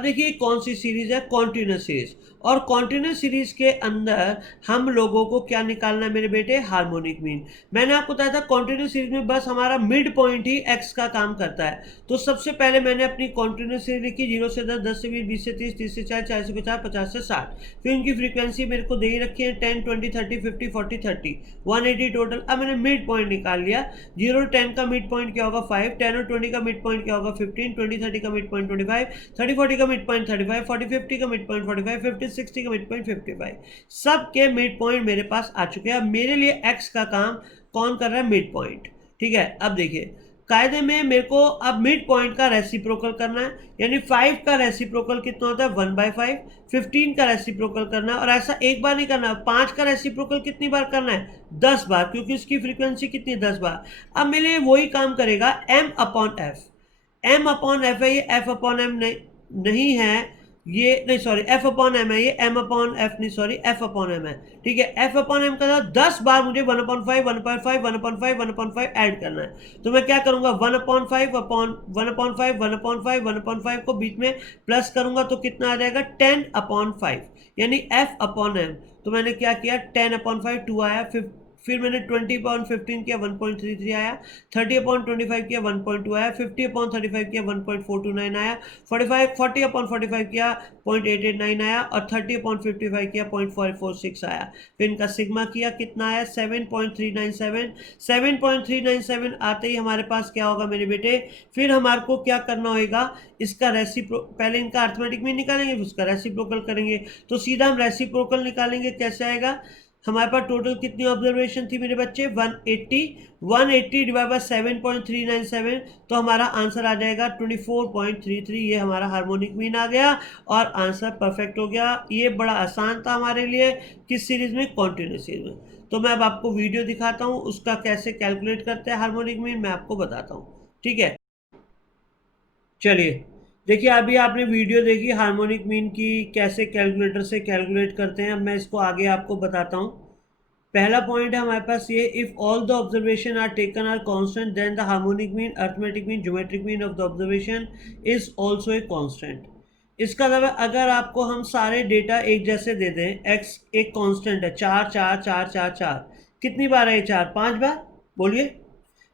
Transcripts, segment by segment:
अब देखिए कौन सी सीरीज है, कॉन्टिन्यूस सीरीज, और कॉन्टिन्यूस सीरीज के अंदर हम लोगों को क्या निकालना है मेरे बेटे, हार्मोनिक मीन। मैंने आपको बताया था कॉन्टिन्यूस सीरीज में बस हमारा मिड पॉइंट ही एक्स का काम करता है। तो सबसे पहले मैंने अपनी कॉन्टिन्यूस सीरीज लिखी 0 से 10, 10 से 20, 20 से 30, 30 से 40, 40 से 50, 50 से 60। फिर उनकी फ्रीक्वेंसी मेरे को दे ही रखी है 10, 20, 30, 50, 40, 30, 180 टोटल। अब मैंने मिड पॉइंट निकाल लिया। 0 और 10 का मिड पॉइंट क्या होगा 5, 10 और 20 का मिड पॉइंट क्या होगा 15, 20 30 का मिड पॉइंट 25, 30 40 का मिड पॉइंट 35, 40 50 का मिड पॉइंट 45, 50 60 का मिड पॉइंट 55। सबके मिड पॉइंट मेरे पास आ चुके हैं। अब मेरे लिए एक्स का काम कौन कर रहा है, मिड पॉइंट। ठीक है, अब देखिए कायदे में मेरे को अब मिड पॉइंट का रेसिप्रोकल करना है, यानी 5 का रेसिप्रोकल कितना होता है 1/5, 15 का रेसिप्रोकल करना है, और ऐसा एक बार नहीं करना है, 5 का रेसिप्रोकल कितनी बार करना है 10 बार, क्योंकि इसकी फ्रीक्वेंसी कितनी 10 बार। अब मेरे लिए वही काम करेगा m/f। m/f है ये, f/m नहीं है ये, नहीं सॉरी f/m है ये, m/f नहीं सॉरी f/m है। ठीक है, f/m का 10 बार मुझे 1/5 1/5 1/5 1/5 ऐड करना है। तो मैं क्या करूंगा 1/5 अपॉन 1/5 1/5 1/5 को बीच में प्लस करूंगा तो कितना आ जाएगा 10/5, यानी f/m। तो मैंने क्या किया 10/5 2 आया, फिर मैंने 20/15 किया 1.33 आया, 30/25 किया 1.2 आया, 50/35 किया 1.429 आया, 40/45 किया 0.889 आया, और 30/55 किया 0.446 आया। फिर इनका सिग्मा किया कितना आया 7.397। 7.397 आते ही हमारे पास क्या होगा मेरे बेटे, फिर हमारे को क्या करना होगा, इसका पहले इनका अर्थमेटिक मीन निकालेंगे, फिर उसका रेसिप्रोकल करेंगे। तो सीधा हम रेसिप्रोकल निकालेंगे, कैसे आएगा, हमारे पास टोटल कितनी ऑब्जर्वेशन थी मेरे बच्चे 180, 180 डिवाइड बाय 7.397, तो हमारा आंसर आ जाएगा 24.33। ये हमारा हार्मोनिक मीन आ गया और आंसर परफेक्ट हो गया। ये बड़ा आसान था हमारे लिए, किस सीरीज में, कॉन्टिन्यूस सीरीज में। तो मैं अब आपको वीडियो दिखाता हूँ, उसका कैसे कैलकुलेट करते हैं हार्मोनिक मीन मैं आपको बताता हूँ। ठीक है, चलिए देखिए अभी आपने वीडियो देखी हार्मोनिक मीन की कैसे कैलकुलेटर से कैलकुलेट करते हैं। अब मैं इसको आगे आपको बताता हूँ। पहला पॉइंट है हमारे पास ये, if all the observation are taken are constant then the harmonic mean, arithmetic mean, geometric mean of the observation is also a constant. इसका मतलब अगर आपको हम सारे डेटा एक जैसे दे दें, एक्स एक कांस्टेंट है 4 4 4 4 4, कितनी बार है ये 4, 5 बार, बोलिए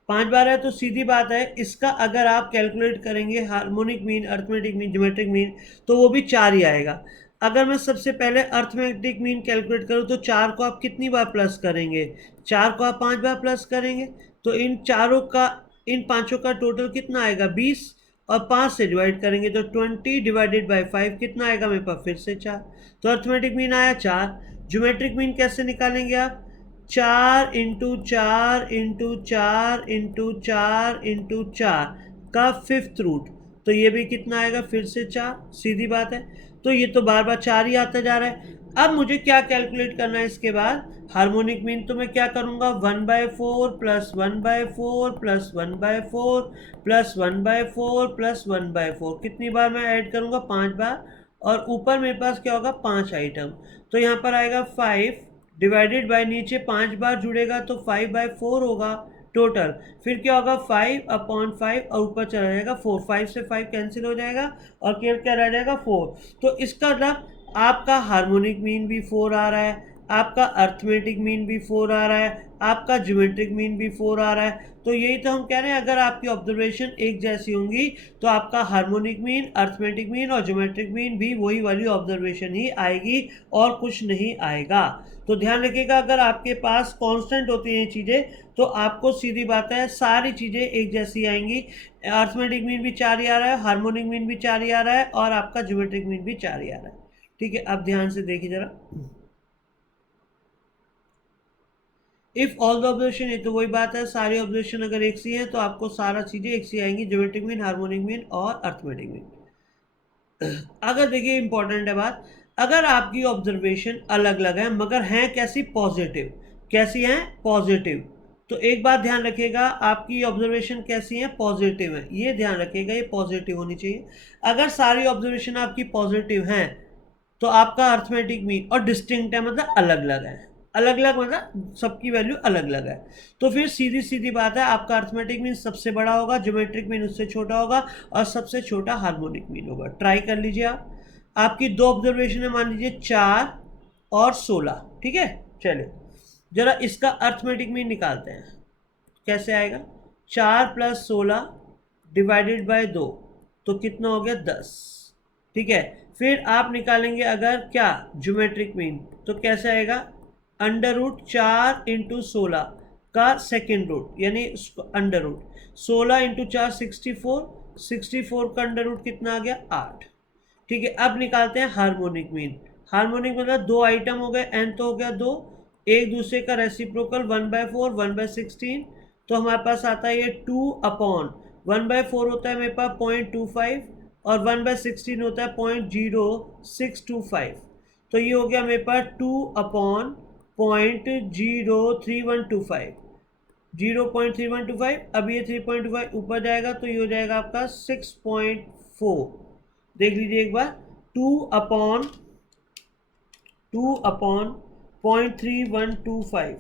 5 बार है, तो सीधी बात है इसका अगर आप कैलकुलेट करेंगे harmonic mean, arithmetic mean, geometric mean, तो वो भी 4 ही आएगा। अगर मैं सबसे पहले अर्थमेटिक मीन कैलकुलेट करूँ तो 4 को आप कितनी बार प्लस करेंगे, 4 को आप 5 बार प्लस करेंगे, तो इन चारों का, इन पांचों का टोटल कितना आएगा 20, और 5 से डिवाइड करेंगे तो 20 डिवाइडेड बाई 5 कितना आएगा मेरे पास, फिर से 4। तो अर्थमेटिक मीन आया 4। ज्योमेट्रिक मीन कैसे निकालेंगे आप, 4 इंटू 4 इंटू 4 इंटू 4 इंटू 4 का 5th रूट, तो ये भी कितना आएगा, फिर से 4, सीधी बात है। तो ये तो बार बार 4 ही आता जा रहा है। अब मुझे क्या कैलकुलेट करना है इसके बाद, हार्मोनिक मीन, तो मैं क्या करूंगा 1/4 प्लस 1/4 प्लस 1/4 प्लस 1/4 प्लस 1/4, कितनी बार मैं ऐड करूंगा 5 बार, और ऊपर मेरे पास क्या होगा 5 आइटम, तो यहाँ पर आएगा 5 डिवाइडेड बाय, नीचे 5 बार जुड़ेगा तो 5/4 होगा टोटल, फिर क्या होगा 5/5 और ऊपर चला जाएगा 4, 5 से 5 कैंसिल हो जाएगा और केवल क्या रह जाएगा 4। तो इसका मतलब आपका हार्मोनिक मीन भी 4 आ रहा है, आपका अर्थमेटिक मीन भी 4 आ रहा है, आपका ज्योमेट्रिक मीन भी 4 आ रहा है। तो यही तो हम कह रहे हैं, अगर आपकी ऑब्जर्वेशन एक जैसी होंगी तो आपका हार्मोनिक मीन, अर्थमेटिक मीन और ज्योमेट्रिक मीन भी वही वाली ऑब्जर्वेशन ही आएगी और कुछ नहीं आएगा। तो ध्यान रखिएगा, अगर आपके पास कांस्टेंट होती हैं ये चीज़ें तो आपको सीधी बात है सारी चीज़ें एक जैसी आएंगी। अर्थमेटिक मीन भी 4 ही आ रहा है, हार्मोनिक मीन भी 4 ही आ रहा है, और आपका ज्योमेट्रिक मीन भी 4 ही आ रहा है। ठीक है, अब ध्यान से देखिए जरा, इफ ऑल द ऑब्जर्वेशन, ये तो वही बात है, सारी ऑब्जर्वेशन अगर एक सी है तो आपको सारा चीज़ें एक सी आएंगी, ज्योमेट्रिक मीन, हार्मोनिक मीन और अर्थमेटिक मीन। अगर देखिए इंपॉर्टेंट है बात, अगर आपकी ऑब्जर्वेशन अलग अलग है मगर हैं कैसी, पॉजिटिव, कैसी हैं पॉजिटिव, तो एक बात ध्यान रखिएगा, आपकी ऑब्जर्वेशन कैसी है, पॉजिटिव है, ये ध्यान रखिएगा, ये पॉजिटिव होनी चाहिए। अगर सारी ऑब्जर्वेशन आपकी पॉजिटिव हैं तो आपका अर्थमेटिक मीन, और डिस्टिंक्ट है मतलब अलग अलग है, अलग अलग मतलब सबकी वैल्यू अलग अलग है। तो फिर सीधी सीधी बात है, आपका अर्थमेटिक मीन सबसे बड़ा होगा, ज्योमेट्रिक मीन उससे छोटा होगा, और सबसे छोटा हार्मोनिक मीन होगा। ट्राई कर लीजिए आप। आपकी दो ऑब्जर्वेशन है, मान लीजिए 4 और 16, ठीक है। चलिए जरा इसका अर्थमेटिक मीन निकालते हैं। कैसे आएगा? 4 + 16 डिवाइडेड बाय 2, तो कितना हो गया? 10, ठीक है। फिर आप निकालेंगे अगर क्या ज्योमेट्रिक मीन, तो कैसे आएगा? √4 × 16 का सेकेंड रूट, यानी अंडर रूट 16 × 4 64, 64 का अंडर रूट कितना आ गया? 8, ठीक है। अब निकालते हैं हार्मोनिक मीन। हार्मोनिक मतलब दो आइटम हो गए, n तो हो गया 2, एक दूसरे का रेसिप्रोकल 1/4 1/16, तो हमारे पास आता है ये 2/1/4 होता है मेरे पास 0.25, और 1/16 होता है 0.0625, तो ये हो गया मेरे पास 2/0.03125, 0.3125। अब ये 3.25 ऊपर जाएगा तो ये हो जाएगा आपका 6.4। देख लीजिए एक बार, 2/0.3125,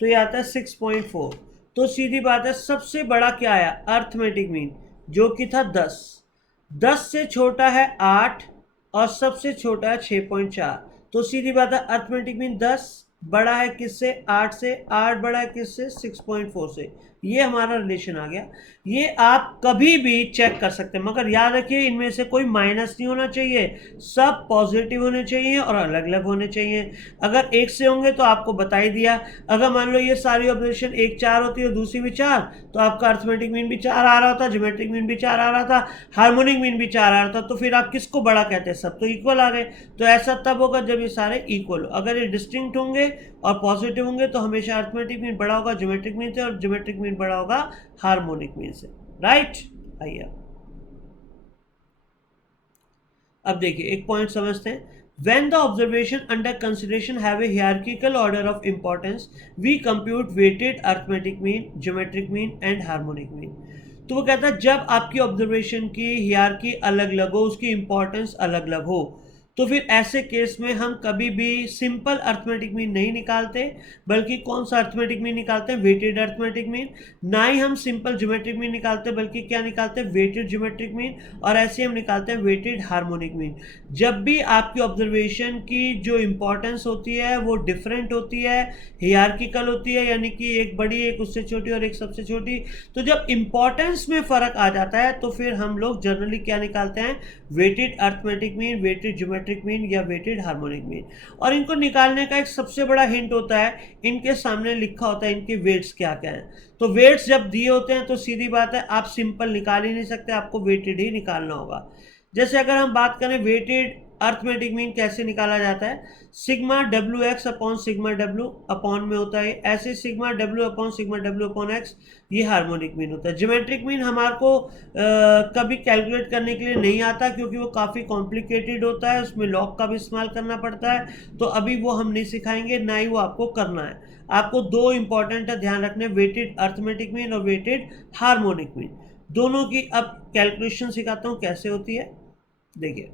तो ये आता है 6.4। तो सीधी बात है, सबसे बड़ा क्या आया? अर्थमेटिक मीन, जो कि था 10, 10 से छोटा है 8, और सबसे छोटा है 6.4। तो सीधी बात है, अर्थमेटिक मीन 10 बड़ा है किससे? 8 से, 8 बड़ा है किससे? 6.4 से। ये हमारा रिलेशन आ गया। ये आप कभी भी चेक कर सकते हैं, मगर याद रखिए इनमें से कोई माइनस नहीं होना चाहिए, सब पॉजिटिव होने चाहिए और अलग अलग होने चाहिए। अगर एक से होंगे तो आपको बता ही दिया। अगर मान लो ये सारी ऑब्जर्वेशन एक 4 होती है, दूसरी भी 4, तो आपका अर्थमेटिक मीन भी 4 आ रहा था, ज्योमेट्रिक मीन भी 4 आ रहा था, हार्मोनिक मीन भी 4 आ रहा था, तो फिर आप किसको बड़ा कहते हैं? सब तो इक्वल आ गए। तो ऐसा तब होगा जब ये सारे इक्वल हो। अगर ये डिस्टिंक्ट होंगे और पॉजिटिव होंगे तो हमेशा अर्थमेटिक मीन बड़ा होगा ज्योमेट्रिक मीन से, और ज्योमेट्रिक मीन बड़ा होगा हार्मोनिक मीन से। राइट? आइए अब देखिए एक पॉइंट समझते हैं। When the observation under consideration have a hierarchical order of importance, we compute weighted arithmetic mean, geometric mean and harmonic mean. तो वो कहता है जब आपकी ऑब्जर्वेशन की हियरकी अलग अलग हो, उसकी इंपॉर्टेंस अलग अलग हो, तो फिर ऐसे केस में हम कभी भी सिंपल अर्थमेटिक मीन नहीं निकालते, बल्कि कौन सा अर्थमेटिक मीन निकालते हैं? Weighted arithmetic mean. ना ही हम सिंपल ज्योमेट्रिक मीन निकालते, बल्कि क्या निकालते हैं? Weighted geometric mean. और ऐसे हम निकालते हैं वेटेड हार्मोनिक मीन। जब भी आपकी ऑब्जर्वेशन की जो इंपॉर्टेंस होती है वो डिफरेंट होती है, हियरर्किकल होती है, यानी कि एक बड़ी, एक उससे छोटी और एक सबसे छोटी, तो जब इंपॉर्टेंस में फर्क आ जाता है तो फिर हम लोग जनरली क्या निकालते हैं? Weighted arithmetic mean, weighted geometric mean या वेटेड हार्मोनिक मीन। और इनको निकालने का एक सबसे बड़ा हिंट होता है, इनके सामने लिखा होता है इनके वेट्स क्या क्या हैं। तो वेट्स जब दिए होते हैं तो सीधी बात है आप सिंपल निकाल ही नहीं सकते, आपको वेटेड ही निकालना होगा। जैसे अगर हम बात करें वेटेड अर्थमेटिक मीन कैसे निकाला जाता है, sigma W x upon sigma W upon में होता है, ऐसे सिग्मा डब्ल्यू अपॉन एक्स, ये हार्मोनिक मीन होता है। ज्योमेट्रिक मीन हमारे को कभी कैलकुलेट करने के लिए नहीं आता, क्योंकि वो काफ़ी कॉम्प्लिकेटेड होता है, उसमें लॉग का भी इस्तेमाल करना पड़ता है, तो अभी वो हम नहीं सिखाएंगे, ना ही वो आपको करना है। आपको दो इंपॉर्टेंट है ध्यान रखने, वेटेड अर्थमेटिक मीन और वेटेड हार्मोनिक मीन, दोनों की अब कैलकुलेशन सिखाता हूँ कैसे होती है। देखिए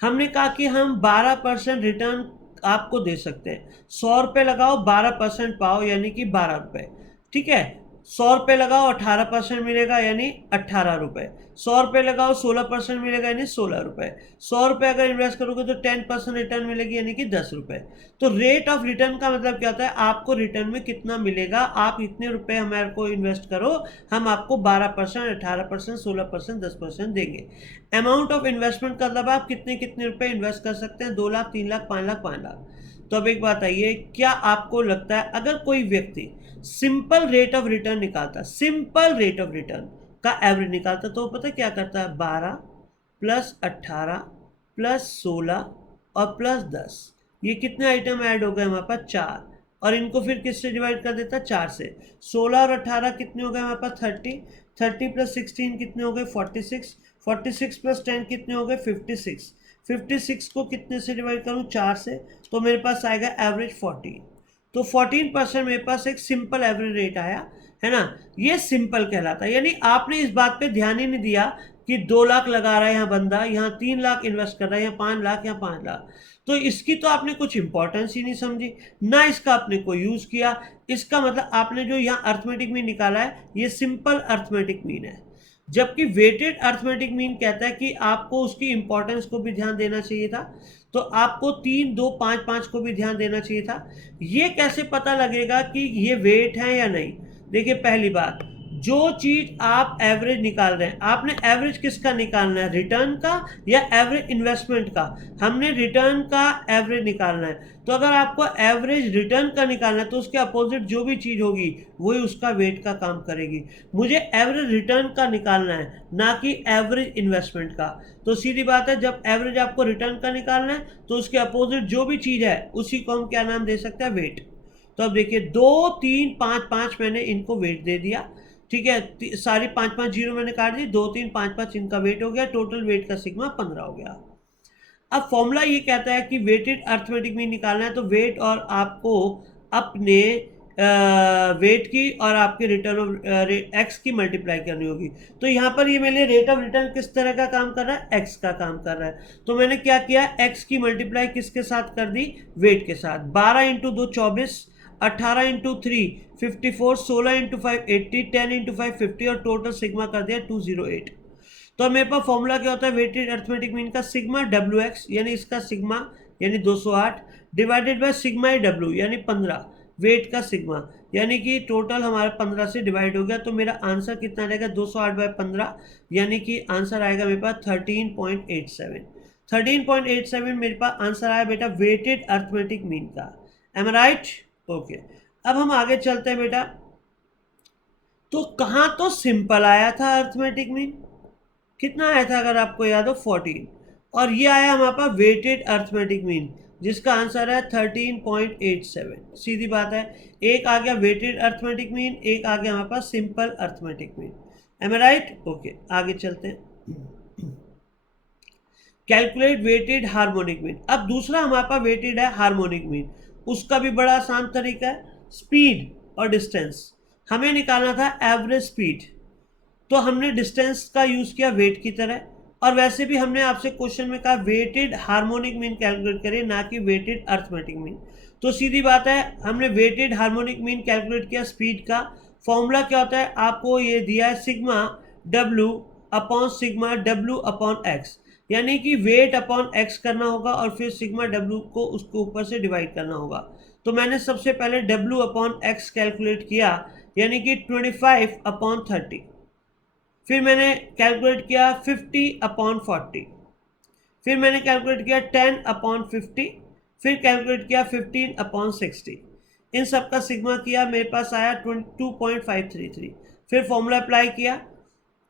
हमने कहा कि हम 12% रिटर्न आपको दे सकते हैं। 100 रुपये लगाओ 12% पाओ, यानी कि 12 रुपये, ठीक है। 100 रुपये लगाओ 18% मिलेगा, यानी 18 रुपये। 100 रुपये लगाओ 16% मिलेगा, यानी 16 रुपये। 100 रुपये अगर इन्वेस्ट करोगे तो 10% रिटर्न मिलेगी, यानी कि 10 रुपये। तो रेट ऑफ रिटर्न का मतलब क्या होता है? आपको रिटर्न में कितना मिलेगा, आप इतने रुपये हमारे को इन्वेस्ट करो, हम आपको 12%, 18%, 16%, 10% देंगे। अमाउंट ऑफ इन्वेस्टमेंट का मतलब आप कितने कितने रुपए इन्वेस्ट कर सकते हैं? 2 लाख, 3 लाख, 5 लाख, 5 लाख। तो अब एक बात आइए, क्या आपको लगता है अगर कोई व्यक्ति सिंपल रेट ऑफ रिटर्न निकालता, सिंपल रेट ऑफ रिटर्न का एवरेज निकालता, तो पता क्या करता है? 12 + 18 + 16 और +10, ये कितने आइटम ऐड हो गए हमारे पास? 4। और इनको फिर किससे डिवाइड कर देता? 4 से। 16 और 18 कितने हो गए हमारे पास? 30, 30 + 16 कितने हो गए? 46, 46 + 10 कितने हो गए? 56, 56 को कितने से डिवाइड करूं? 4 से, तो मेरे पास आएगा एवरेज 14। तो 14% मेरे पास एक सिंपल एवरेज रेट आया है ना, ये सिंपल कहलाता है। यानी आपने इस बात पे ध्यान ही नहीं दिया कि 2 लाख लगा रहा है यहाँ बंदा, यहाँ 3 लाख इन्वेस्ट कर रहा है, यहाँ 5 लाख, यहाँ 5 लाख, तो इसकी तो आपने कुछ इंपॉर्टेंस ही नहीं समझी, ना इसका आपने कोई यूज किया। इसका मतलब आपने जो यहाँ अर्थमेटिक मीन निकाला है ये सिंपल अर्थमेटिक मीन है, जबकि वेटेड अर्थमेटिक मीन कहता है कि आपको उसकी इंपॉर्टेंस को भी ध्यान देना चाहिए था, तो आपको 3, 2, 5, 5 को भी ध्यान देना चाहिए था। ये कैसे पता लगेगा कि ये वेट है या नहीं? देखिए पहली बात, जो चीज आप एवरेज निकाल रहे हैं, आपने एवरेज किसका निकालना है, रिटर्न का या एवरेज इन्वेस्टमेंट का? हमने रिटर्न का एवरेज निकालना है, तो अगर आपको एवरेज रिटर्न का निकालना है तो उसके अपोजिट जो भी चीज होगी वही उसका वेट का काम करेगी। मुझे एवरेज रिटर्न का निकालना है, ना कि एवरेज इन्वेस्टमेंट का। तो सीधी बात है, जब एवरेज आपको रिटर्न का निकालना है तो उसके अपोजिट जो भी चीज है उसी को हम क्या नाम दे सकते हैं, वेट। तो अब देखिए 2, 3, 5, 5 मैंने इनको वेट दे दिया, ठीक है, सारी 5, 5 जीरो मैंने काट दी, 2, 3, 5, 5 इनका वेट हो गया, टोटल वेट का सिग्मा 15 हो गया। अब फॉर्मूला ये कहता है कि वेटेड अर्थमेटिक मीन निकालना है, तो वेट और आपको अपने वेट की और आपके रिटर्न ऑफ एक्स की मल्टीप्लाई करनी होगी। तो यहाँ पर ये मेरे लिए रेट ऑफ रिटर्न किस तरह का काम कर रहा है, एक्स का काम कर रहा है। तो मैंने क्या किया, एक्स की मल्टीप्लाई किसके साथ कर दी, वेट के साथ। 12 इंटू 2 24, 18 इंटू 3 54, 16 इंटू 5 80, 10 इंटू 5 50 और टोटल सिग्मा कर दिया 208। तो मेरे पास फॉर्मूला क्या होता है वेटेड अर्थमेटिक मीन का, सिग्मा डब्ल्यू एक्स यानी इसका सिग्मा यानी 208 डिवाइडेड बाय सिग्मा डब्ल्यू यानी 15 वेट का सिग्मा, यानी कि टोटल हमारा 15 से डिवाइड हो गया। तो मेरा आंसर कितना रहेगा, 208 बाय 15, यानी कि आंसर आएगा मेरे पास 13.87। 13.87 मेरे पास आंसर आया बेटा वेटेड अर्थमेटिक मीन का। Am right? ओके, अब हम आगे चलते हैं बेटा। तो कहाँ तो सिंपल आया था अर्थमेटिक मीन, कितना आया था अगर आपको याद हो 14, और ये आया हमारे पास वेटेड अर्थमेटिक मीन जिसका आंसर है 13.87। सीधी बात है, एक आ गया वेटेड अर्थमेटिक मीन, एक आ गया हमारे पास simple arithmetic mean. Am I right? Okay, आगे चलते हैं। Calculate weighted harmonic mean. अब दूसरा हमारे पास वेटेड है हार्मोनिक मीन, उसका भी बड़ा आसान तरीका है, स्पीड और डिस्टेंस। हमें निकालना था एवरेज स्पीड, तो हमने डिस्टेंस का यूज किया वेट की तरह, और वैसे भी हमने आपसे क्वेश्चन में कहा वेटेड हार्मोनिक मीन कैलकुलेट करिए, ना कि वेटेड अर्थमेटिक मीन। तो सीधी बात है, हमने वेटेड हार्मोनिक मीन कैलकुलेट किया स्पीड का। फॉर्मूला क्या होता है, आपको ये दिया है sigma W upon sigma W upon x, यानी कि वेट अपॉन एक्स करना होगा और फिर सिग्मा डब्ल्यू को उसके ऊपर से डिवाइड करना होगा। तो मैंने सबसे पहले डब्ल्यू अपॉन एक्स कैलकुलेट किया, यानी कि 25 अपॉन 30, फिर मैंने कैलकुलेट किया 50 अपॉन 40, फिर मैंने कैलकुलेट किया 10 अपॉन 50, फिर कैलकुलेट किया 15 अपॉन 60। इन सब का सिग्मा किया, मेरे पास आया 22.533। फिर फॉर्मूला अप्लाई किया,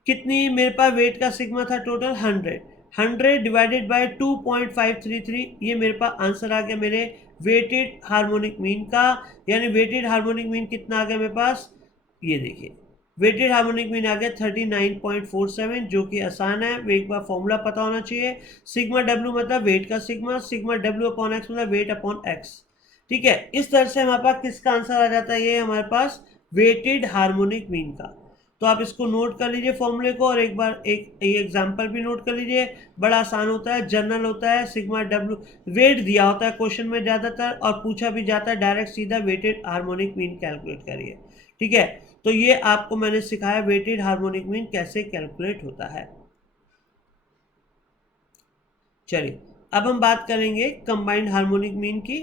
कितनी मेरे पास वेट का सिग्मा था टोटल 100, 100 डिवाइडेड बाय 2.533, ये मेरे पास आंसर आ गया मेरे वेटेड हार्मोनिक मीन का। यानी वेटेड हार्मोनिक मीन कितना आ गया मेरे पास, ये देखिए वेटेड हार्मोनिक मीन आ गया 39.47, जो कि आसान है, एक बार फॉर्मूला पता होना चाहिए। सिग्मा डब्ल्यू मतलब वेट का sigma, sigma W upon x मतलब वेट अपॉन एक्स। ठीक है, इस तरह से हमारे पास किसका आंसर आ जाता है, ये हमारे पास वेटेड हार्मोनिक मीन का। तो आप इसको नोट कर लीजिए फॉर्मूले को, और एक बार एक एग्जांपल भी नोट कर लीजिए, बड़ा आसान होता है, जनरल होता है। सिग्मा डब्ल्यू वेट दिया होता है क्वेश्चन में ज़्यादातर, और पूछा भी जाता है डायरेक्ट सीधा वेटेड हार्मोनिक मीन कैलकुलेट करिए। ठीक है, तो ये आपको मैंने सिखाया वेटेड हार्मोनिक मीन कैसे कैलकुलेट होता है। चलिए अब हम बात करेंगे कंबाइंड हार्मोनिक मीन की।